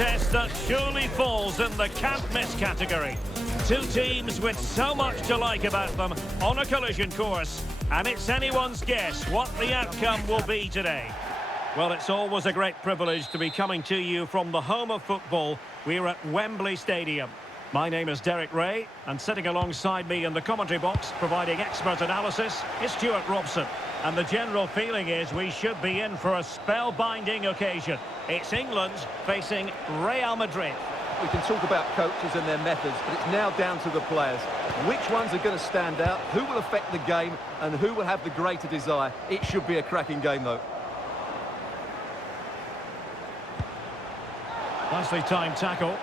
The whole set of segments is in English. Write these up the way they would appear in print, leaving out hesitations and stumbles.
contest that surely falls in the can't-miss category. Two teams with so much to like about them on a collision course, and it's anyone's guess what the outcome will be today. Well, it's always a great privilege to be coming to you from the home of football. We're at Wembley Stadium. My name is Derek Ray, and sitting alongside me in the commentary box, providing expert analysis, is Stuart Robson. And the general feeling is we should be in for a spellbinding occasion. It's England facing Real Madrid. We can talk about coaches and their methods, but it's now down to the players. Which ones are going to stand out, who will affect the game, and who will have the greater desire? It should be a cracking game, though. Nicely timed tackle.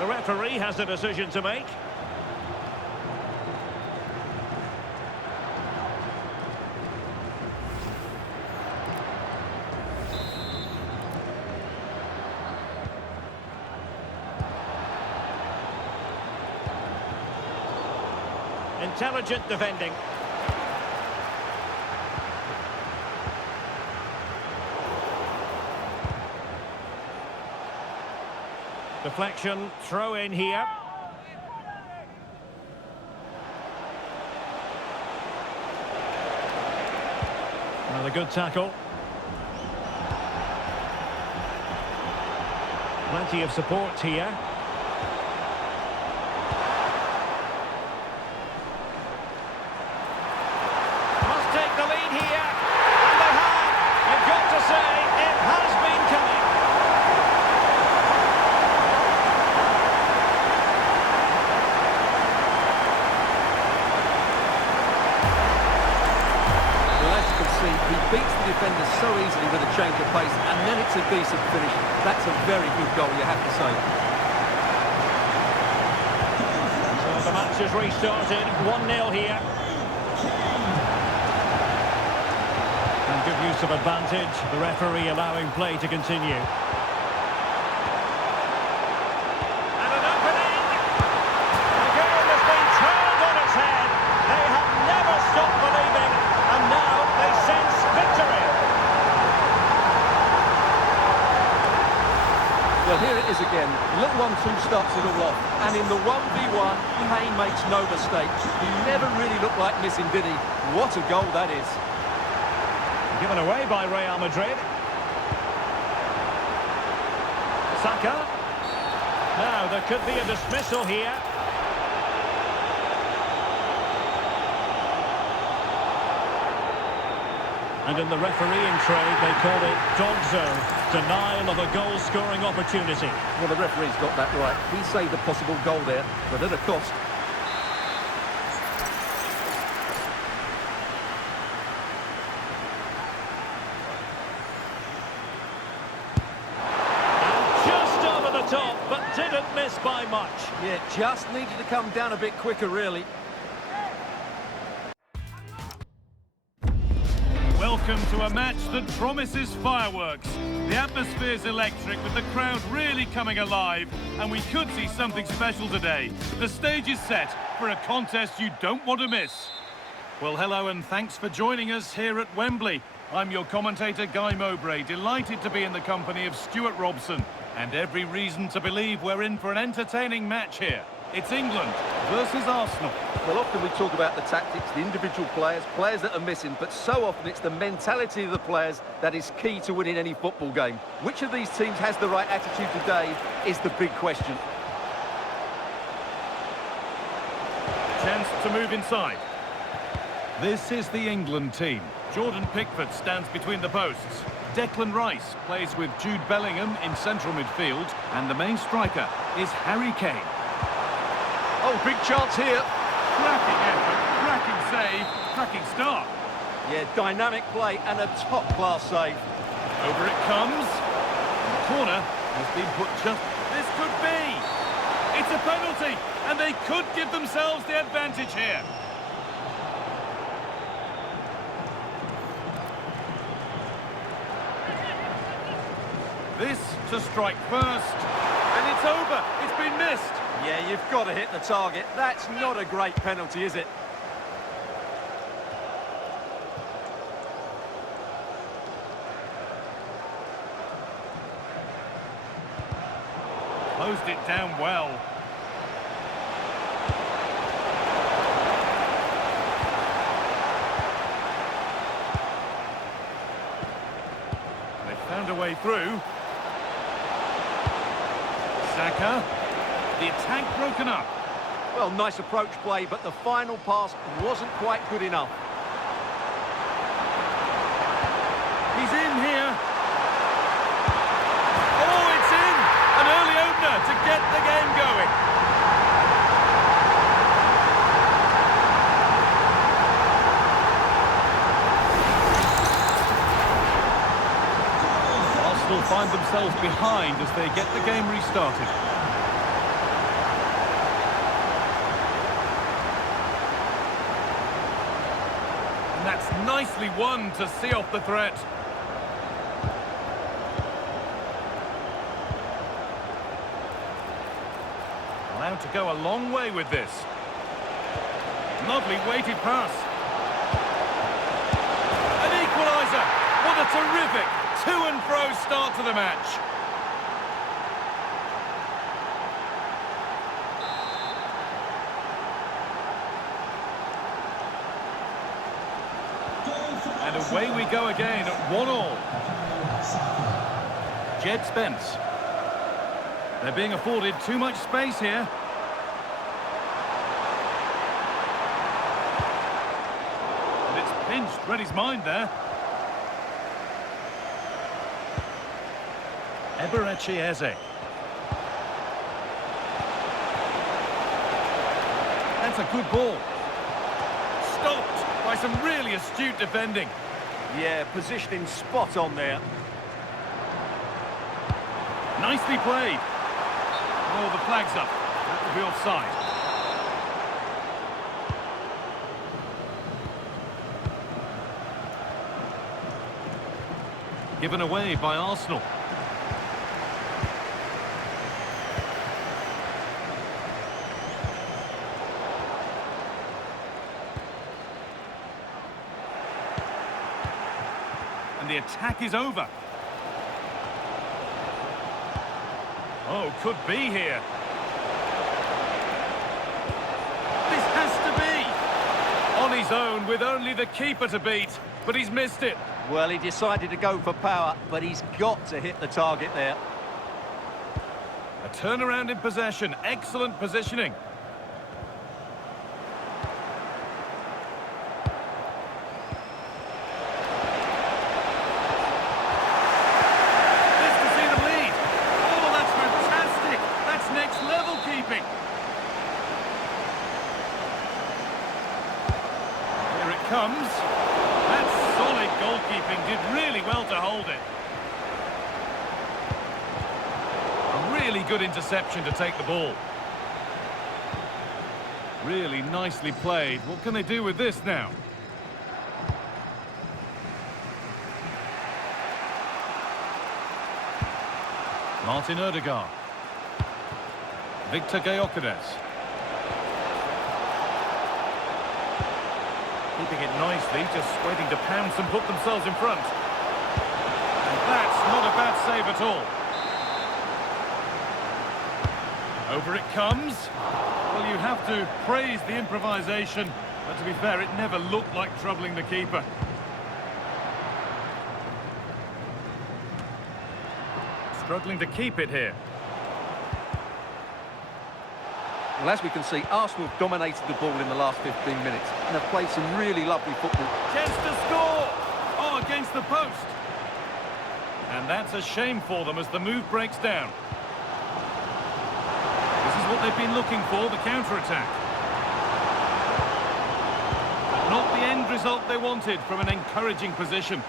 The referee has a decision to make. Intelligent defending. Deflection, throw in here. Another good tackle. Plenty of support here. Must take the lead here. And they have. You've got to say, it has been coming. He beats the defender so easily with a change of pace, and then it's a decent finish. That's a very good goal, you have to say. So the match has restarted, 1-0 here. And good use of advantage, the referee allowing play to continue. And an opening! The game has been turned on its head. They have never stopped believing, and now they sense victory. Well, here it is again. Little 1-2 starts it all off. And in the 1v1, Kane makes no mistake. He never really looked like missing, did he? What a goal that is. Given away by Real Madrid. Saka. Now, there could be a dismissal here. And in the refereeing trade, they call it dog zone, denial of a goal-scoring opportunity. Well, the referee's got that right. He saved a possible goal there, but at a cost. And just over the top, but didn't miss by much. Yeah, just needed to come down a bit quicker, really. Welcome to a match that promises fireworks. The atmosphere's electric, with the crowd really coming alive, and we could see something special today. The stage is set for a contest you don't want to miss. Well, hello and thanks for joining us here at Wembley. I'm your commentator, Guy Mowbray, delighted to be in the company of Stuart Robson, and every reason to believe we're in for an entertaining match here. It's England versus Arsenal. Well, often we talk about the tactics, the individual players that are missing, but so often it's the mentality of the players that is key to winning any football game. Which of these teams has the right attitude today is the big question. Chance to move inside. This is the England team. Jordan Pickford stands between the posts. Declan Rice plays with Jude Bellingham in central midfield, and the main striker is Harry Kane. Oh, big chance here. Cracking effort, cracking save, cracking start. Yeah, dynamic play and a top-class save. Over it comes. And the corner has been put just... This could be! It's a penalty, and they could give themselves the advantage here. This to strike first, and it's over. It's been missed. Yeah, you've got to hit the target. That's not a great penalty, is it? Closed it down well. They found a way through. Saka. The attack broken up. Well, nice approach play, but the final pass wasn't quite good enough. He's in here. Oh, it's in! An early opener to get the game going. Arsenal find themselves behind as they get the game restarted. And that's nicely won to see off the threat. Allowed to go a long way with this. Lovely weighted pass. An equaliser. What a terrific to-and-fro start to the match. And away we go again at 1-1. Jed Spence. They're being afforded too much space here. And it's pinched, read his mind there. Eberechi Eze. That's a good ball. Stopped by some really astute defending. Yeah, positioning spot on there. Nicely played. Oh, the flag's up. That will be offside. Given away by Arsenal. And the attack is over. Oh, could be here. This has to be. On his own with only the keeper to beat, but he's missed it. Well, he decided to go for power, but he's got to hit the target there. A turnaround in possession. Excellent positioning. Comes. That's solid goalkeeping. Did really well to hold it. A really good interception to take the ball. Really nicely played. What can they do with this now? Martin Odegaard. Victor Gyökeres. Keeping it nicely, just waiting to pounce and put themselves in front. And that's not a bad save at all. Over it comes. Well, you have to praise the improvisation, but to be fair, it never looked like troubling the keeper. Struggling to keep it here. Well, as we can see, Arsenal have dominated the ball in the last 15 minutes and have played some really lovely football. Chance to score! Oh, against the post. And that's a shame for them as the move breaks down. This is what they've been looking for, the counter-attack. But not the end result they wanted from an encouraging position.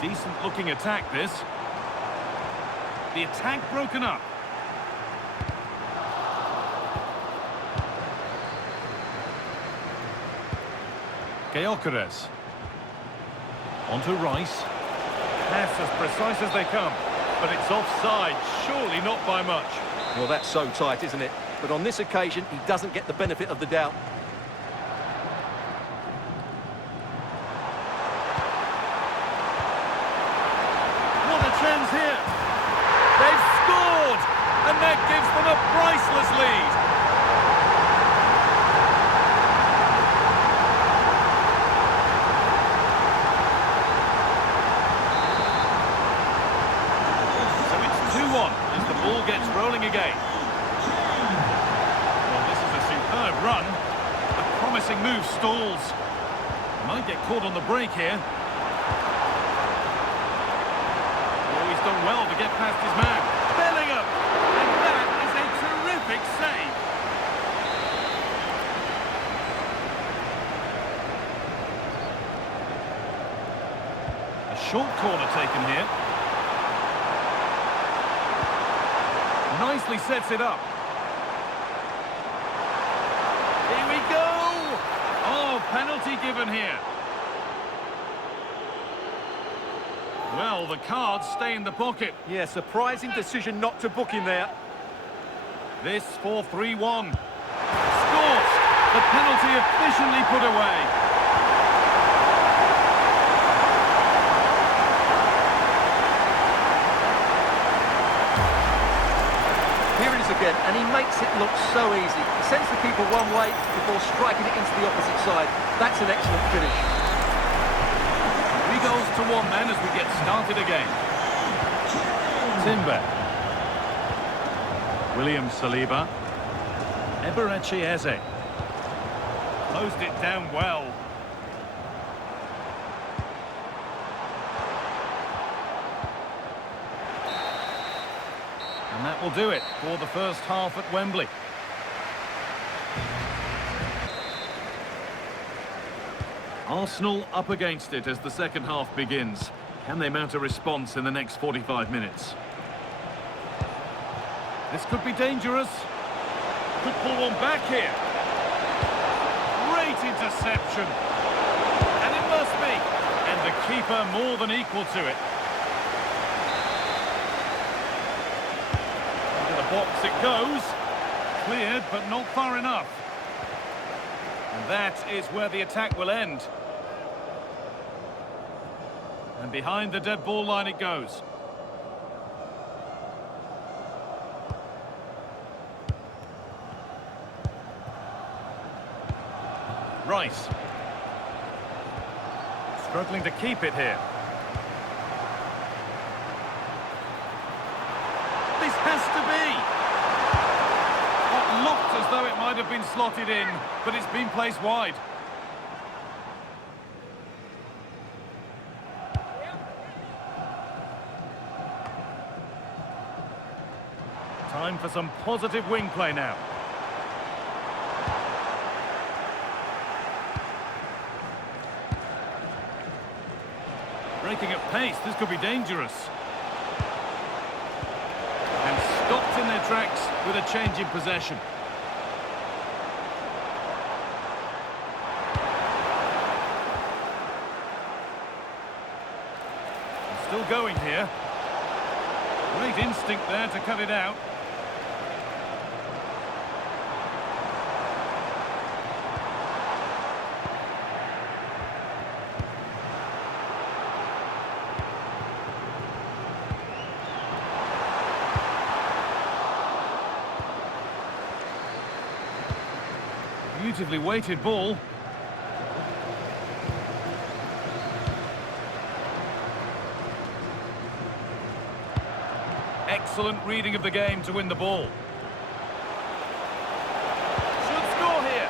Decent-looking attack, this. The attack broken up. Gyökeres. Onto Rice. Pass as precise as they come. But it's offside, surely not by much. Well, that's so tight, isn't it? But on this occasion, he doesn't get the benefit of the doubt. What a chance here. priceless lead. So it's 2-1 as the ball gets rolling again. Well, this is a superb run. A promising move stalls. Might get caught on the break here. Oh, he's done well to get past his man. Bellingham! And that is a terrific save. A short corner taken here. Nicely sets it up. Here we go! Oh, penalty given here. Well, the cards stay in the pocket. Yeah, surprising decision not to book him there. This for 3-1. Scores! The penalty efficiently put away. Here it is again, and he makes it look so easy. He sends the keeper one way before striking it into the opposite side. That's an excellent finish. 3 goals to 1 then as we get started again. Timber. William Saliba. Eberechi Eze. Closed it down well. And that will do it for the first half at Wembley. Arsenal up against it as the second half begins. Can they mount a response in the next 45 minutes? This could be dangerous. Could pull one back here. Great interception. And it must be. And the keeper more than equal to it. Into the box it goes. Cleared, but not far enough. And that is where the attack will end. And behind the dead ball line it goes. Rice. Struggling to keep it here. This has to be! What looked as though it might have been slotted in, but it's been placed wide. Time for some positive wing play now. Breaking at pace, this could be dangerous. And stopped in their tracks with a change in possession. Still going here. Great instinct there to cut it out. Beautifully weighted ball. Excellent reading of the game to win the ball. Should score here.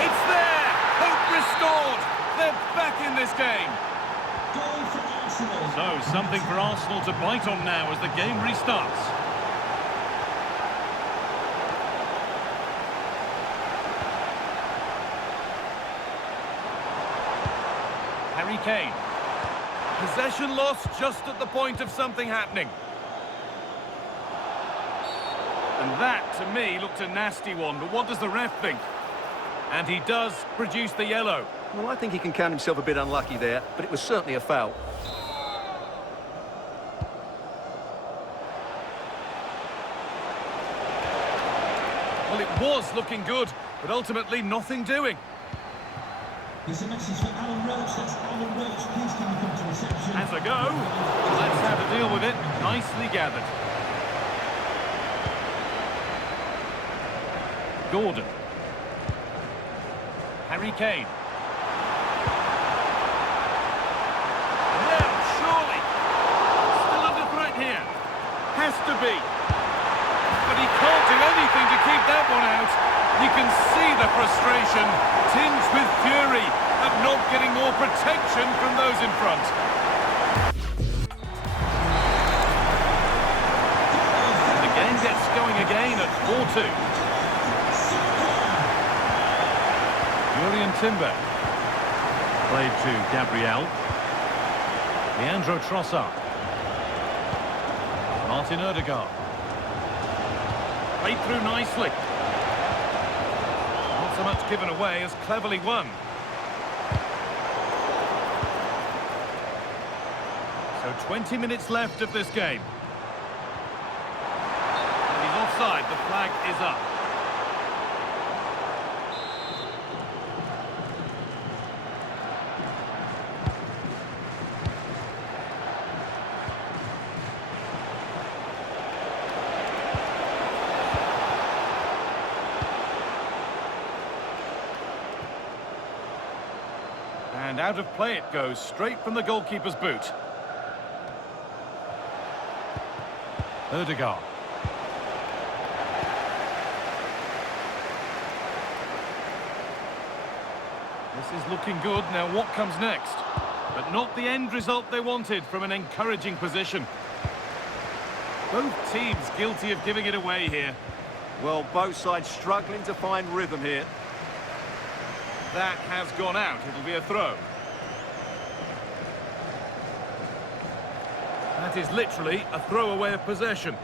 It's there! Hope restored! They're back in this game. So, something for Arsenal to bite on now as the game restarts. Harry Kane. Possession lost just at the point of something happening. And that, to me, looked a nasty one, but what does the ref think? And he does produce the yellow. Well, I think he can count himself a bit unlucky there, but it was certainly a foul. Well, it was looking good, but ultimately nothing doing. There's a message for Alan Roach. That's Alan Roach. Please can you come to reception? As a go. That's how to deal with it. Nicely gathered. Gordon. Harry Kane. Now, surely. Still under threat here. Has to be. But he can't do anything to keep that one out. You can see the frustration, tinged with fury, at not getting more protection from those in front. The game gets going again at 4-2. Julian Timber. Played to Gabriel. Leandro Trossard. Martin Odegaard. Played through nicely. Not so much given away as cleverly won. So 20 minutes left of this game. And he's offside, the flag is up. And out of play it goes, straight from the goalkeeper's boot. Odegaard. This is looking good. Now what comes next? But not the end result they wanted from an encouraging position. Both teams guilty of giving it away here. Well, both sides struggling to find rhythm here. That has gone out. It'll be a throw. That is literally a throwaway of possession.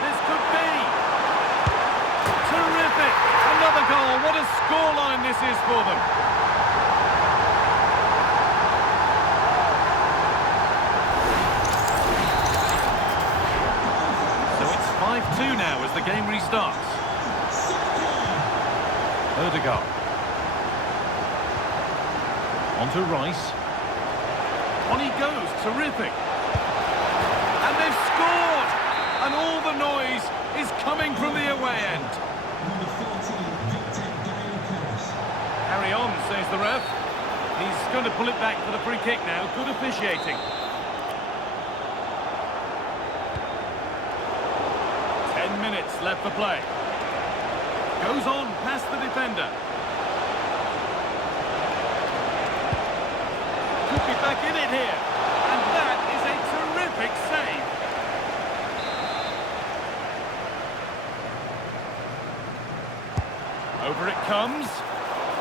This could be terrific. Another goal. What a scoreline this is for them. So it's 5-2 now as the game restarts. Odegaard. On to Rice. On he goes, terrific. And they've scored! And all the noise is coming from the away end. Carry on, says the ref. He's going to pull it back for the free kick now. Good officiating. 10 minutes left for play. Goes on past the defender. Could be back in it here. And that is a terrific save. Over it comes.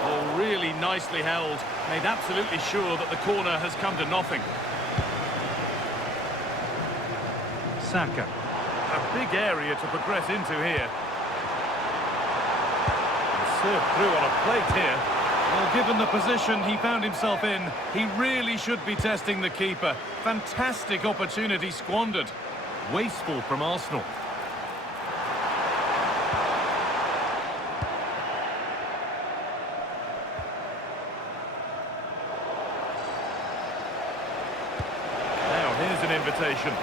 Oh, really nicely held. Made absolutely sure that the corner has come to nothing. Saka. A big area to progress into here. Served through on a plate here. Well, given the position he found himself in, he really should be testing the keeper. Fantastic opportunity squandered. Wasteful from Arsenal. Now, here's an invitation.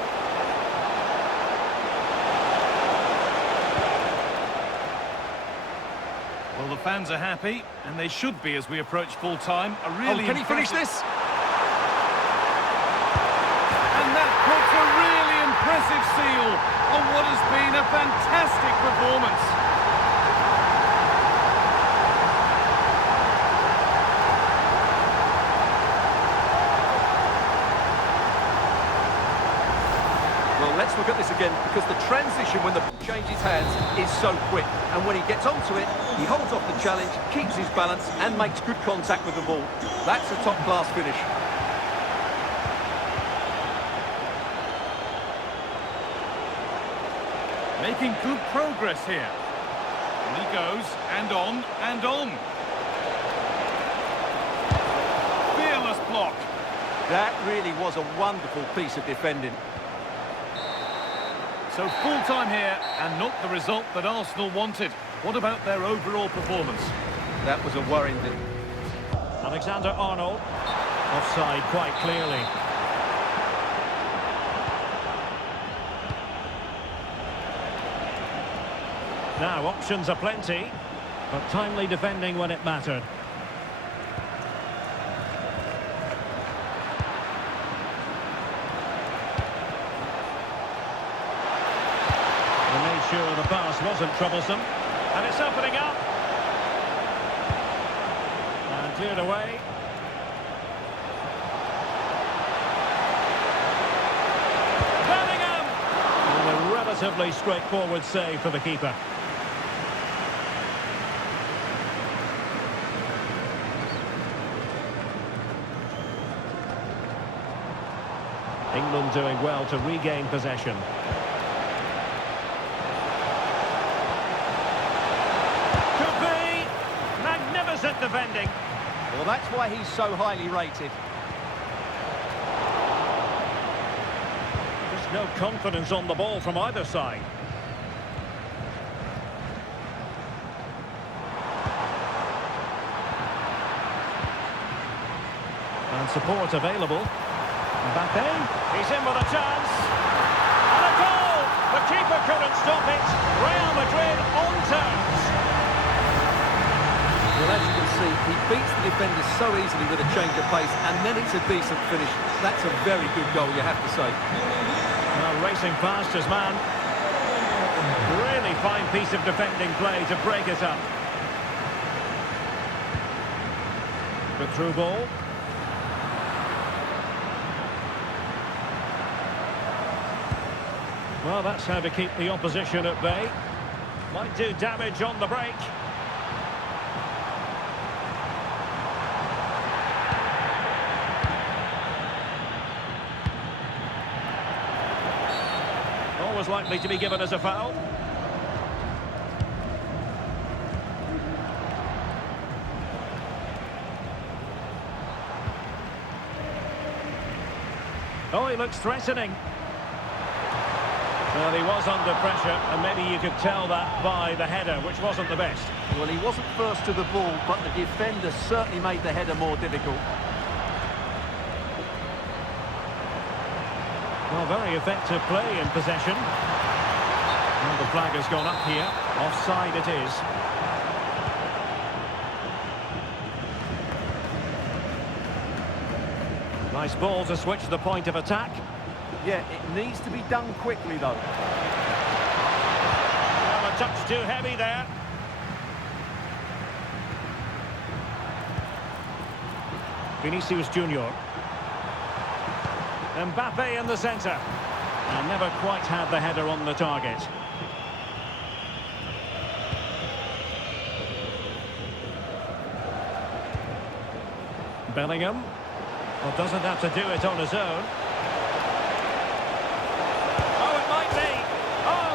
Well, the fans are happy, and they should be as we approach full-time. A really can he finish this? And that puts a really impressive seal on what has been a fantastic performance. Well, let's look at this again, because the transition when the ball changes hands is so quick. And when he gets onto it, he holds off the challenge, keeps his balance, and makes good contact with the ball. That's a top-class finish. Making good progress here. And he goes, and on, and on. Fearless block. That really was a wonderful piece of defending. So full-time here, and not the result that Arsenal wanted. What about their overall performance? That was a worrying thing. Alexander-Arnold. Offside quite clearly. Now, options are plenty, but timely defending when it mattered. They made sure the pass wasn't troublesome. And it's opening up. And cleared away. And a relatively straightforward save for the keeper. England doing well to regain possession. Could be. Magnificent defending. Well, that's why he's so highly rated. Just no confidence on the ball from either side. And support available. Mbappe, he's in with a chance. And a goal! The keeper couldn't stop it. Real Madrid on terms. Well, as you can see, he beats the defenders so easily with a change of pace, and then it's a decent finish. That's a very good goal, you have to say. Well, racing past his man. Really fine piece of defending play to break it up. The through ball. Well, that's how to keep the opposition at bay. Might do damage on the break. Always likely to be given as a foul. Oh, he looks threatening. Well, he was under pressure, and maybe you could tell that by the header, which wasn't the best. Well, he wasn't first to the ball, but the defender certainly made the header more difficult. Well, very effective play in possession. And the flag has gone up here. Offside it is. Nice ball to switch the point of attack. Yeah, it needs to be done quickly, though. Well, a touch too heavy there. Vinicius Junior. Mbappe in the centre. And never quite had the header on the target. Bellingham. Well, doesn't have to do it on his own.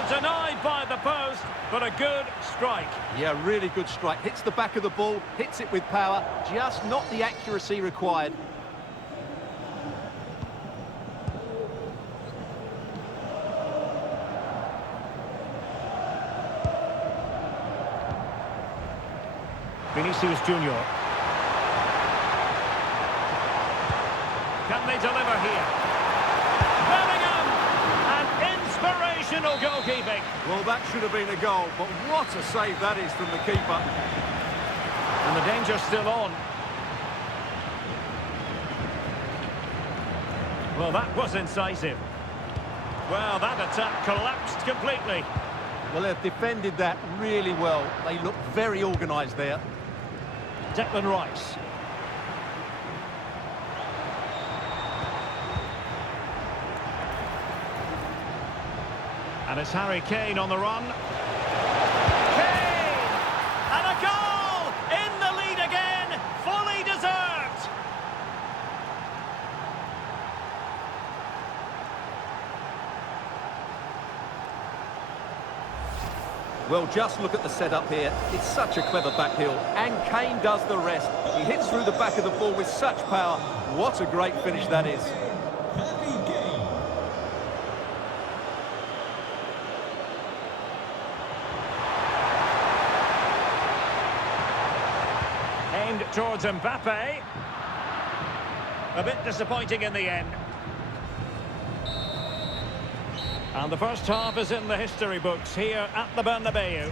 Denied by the post, but a good strike. Yeah, really good strike. Hits the back of the ball, hits it with power, just not the accuracy required. Vinicius Junior. Can they deliver here? Bellingham! And inspirational goalkeeping. Well, that should have been a goal, but what a save that is from the keeper. And the danger's still on. Well, that was incisive. Well, that attack collapsed completely. Well, they've defended that really well. They look very organised there. Declan Rice. And it's Harry Kane on the run. Kane! And a goal! In the lead again! Fully deserved! Well, just look at the setup here. It's such a clever back heel, and Kane does the rest. He hits through the back of the ball with such power. What a great finish that is. Aimed towards Mbappe. A bit disappointing in the end. And the first half is in the history books here at the Bernabeu.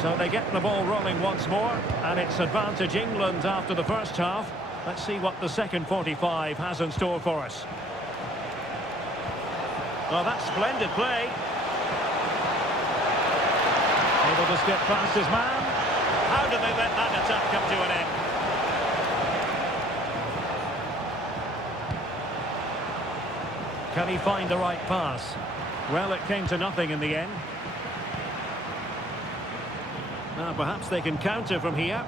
So they get the ball rolling once more, and it's advantage England after the first half. Let's see what the second 45 has in store for us. Well, that's splendid play. Able to skip past his man. How did they let that attack come to an end? Can he find the right pass? Well, it came to nothing in the end. Now, perhaps they can counter from here.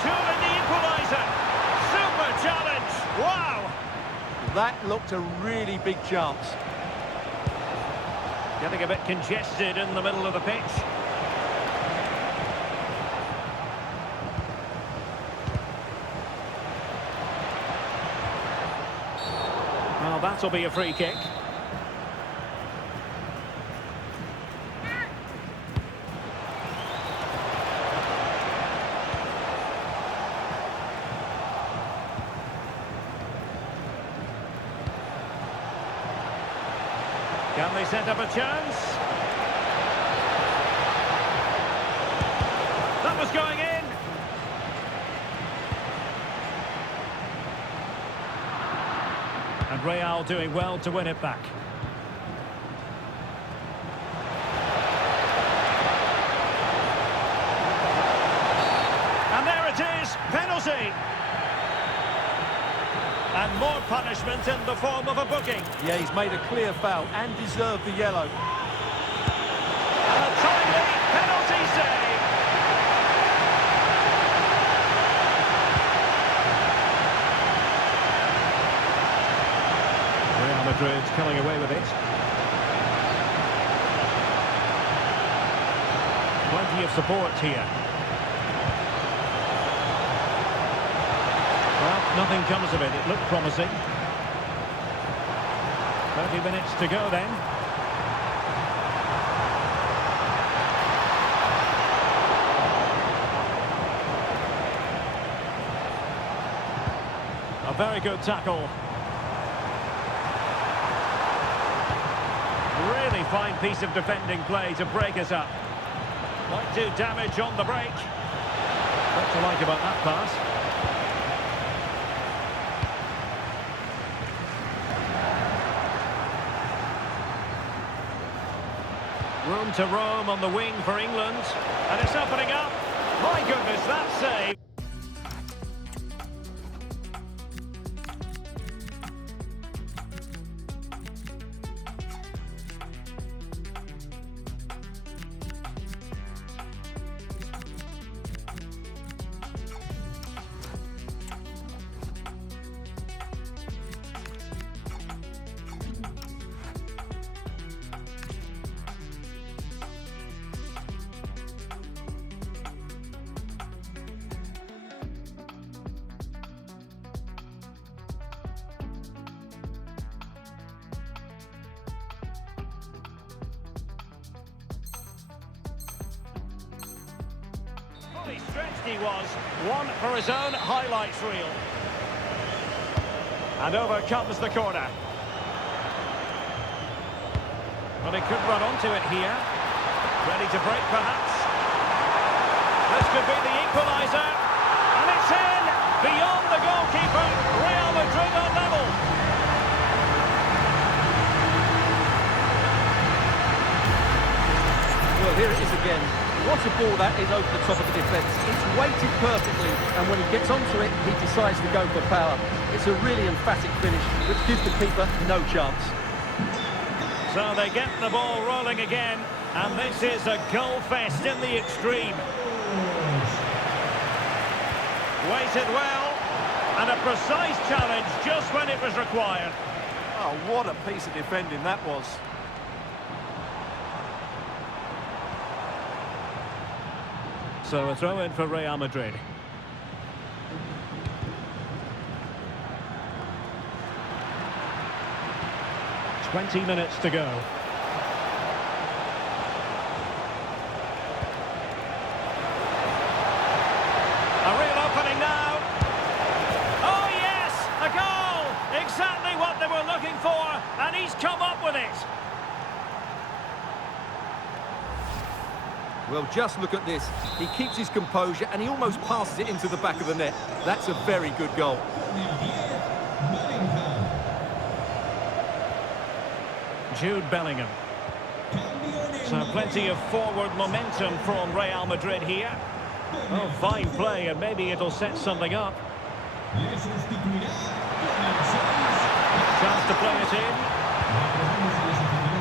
Surely the equaliser. Super challenge. Wow. That looked a really big chance. Getting a bit congested in the middle of the pitch. Well, that'll be a free kick. Can they set up a chance? That was going in. And Real doing well to win it back. And there it is, penalty. And more punishment in the form of a booking. Yeah, he's made a clear foul and deserved the yellow. And a timely penalty save. Real Madrid coming away with it. Plenty of support here. Well, nothing comes of it. It looked promising. 30 minutes to go then. A very good tackle. Really fine piece of defending play to break us up. Might do damage on the break. What to like about that pass? Room to roam on the wing for England. And it's opening up. My goodness, that save. Fully stretched he was, one for his own highlights reel. And over comes the corner. Well, he could run onto it here. Ready to break, perhaps. This could be the equaliser. And it's in! Beyond the goalkeeper, Real Madrid are level. Well, here it is again. What a ball that is over the top of the defence. It's weighted perfectly, and when he gets onto it, he decides to go for power. It's a really emphatic finish, which gives the keeper no chance. So they get the ball rolling again, and this is a goal fest in the extreme. Waited well, and a precise challenge just when it was required. Oh, what a piece of defending that was. So a throw in for Real Madrid. "20 minutes to go. A real opening now. Oh yes, a goal! Exactly what they were it. Well, just look at this. He keeps his composure and he almost passes it into the back of the net. That's a very good goal. Jude Bellingham. So plenty of forward momentum from Real Madrid here. Oh, fine play, and maybe it'll set something up. Chance to play it in.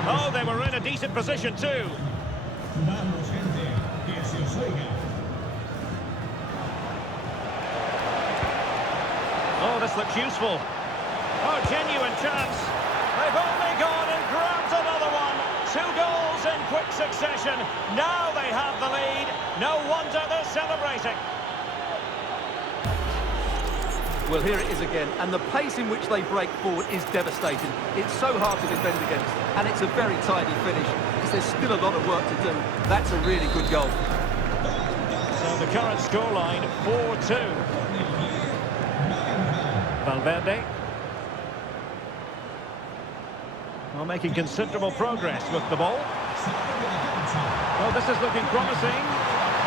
Oh, they were in a decent position too. Oh, this looks useful. Oh, genuine chance. They've only gone and grabbed another one. 2 goals in quick succession. Now they have the lead. No wonder they're celebrating. Well, here it is again, and the pace in which they break forward is devastating. It's so hard to defend against, and it's a very tidy finish, because there's still a lot of work to do. That's a really good goal. So the current scoreline, 4-2. Valverde. Well, making considerable progress with the ball. Well, this is looking promising.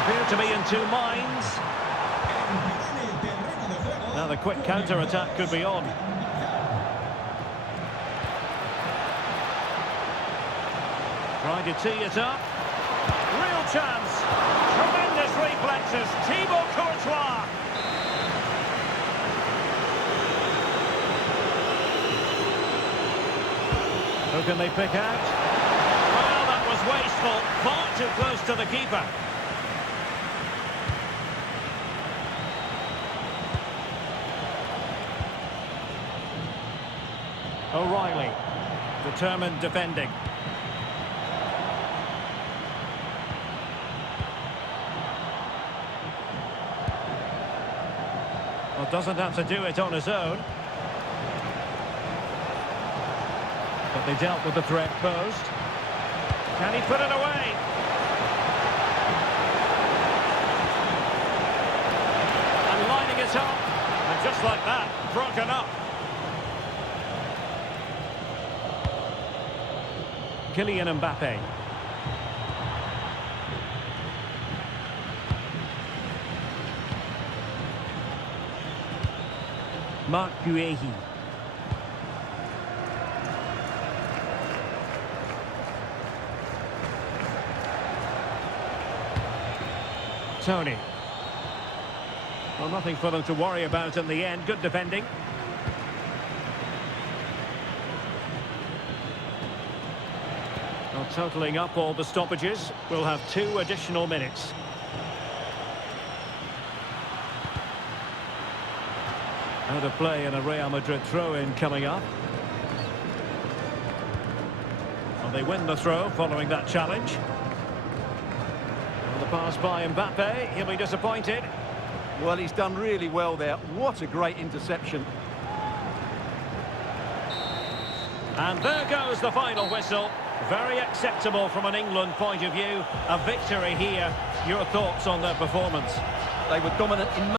Appear to be in 2 minds. Now the quick counter-attack could be on. Trying to tee it up. Real chance. Tremendous reflexes. Thibaut Courtois. Who can they pick out? Well, that was wasteful. Far too close to the keeper. O'Reilly, determined defending. Well, doesn't have to do it on his own. But they dealt with the threat posed. Can he put it away? And lining it up. And just like that, broken up. Kylian Mbappe. FreakyyLeekyy. Tony. Well, nothing for them to worry about in the end. Good defending. Well, totalling up all the stoppages, we'll have 2 additional minutes. Out of play and a Real Madrid throw-in coming up. Well, they win the throw following that challenge. Well, the pass by Mbappe, he'll be disappointed. Well, he's done really well there. What a great interception. And there goes the final whistle. Very acceptable from an England point of view. A victory here. Your thoughts on their performance? They were dominant in